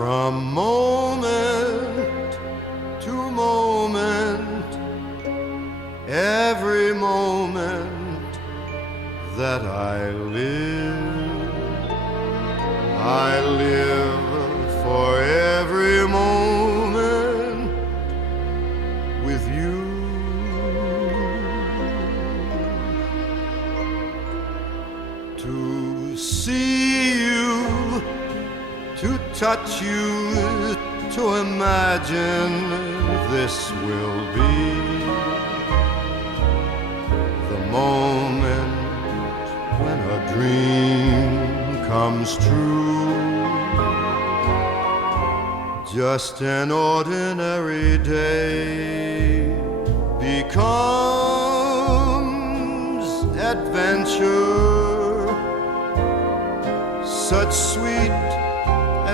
From moment to moment, every moment that I live for every moment with you. To see you, to touch you, to imagine this will be the moment when a dream comes true. Just an ordinary day becomes adventure, such sweet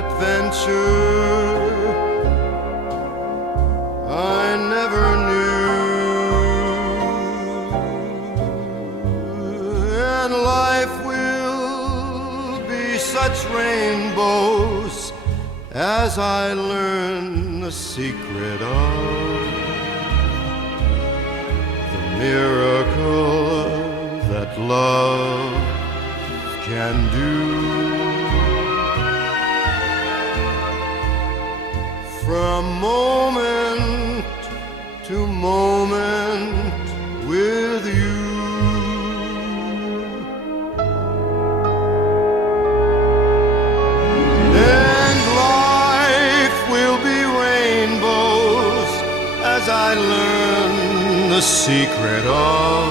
adventure I never knew. And life will be such rainbows as I learn the secret of the miracle that love can do. From moment to moment with you. And life will be rainbows as I learn the secret of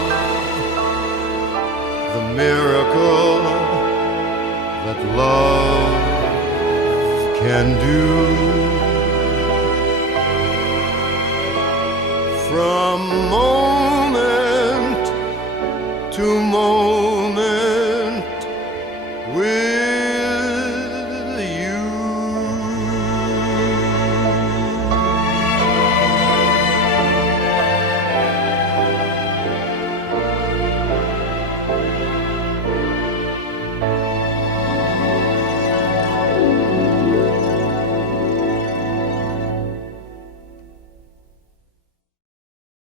the miracle that love can do. From moment to moment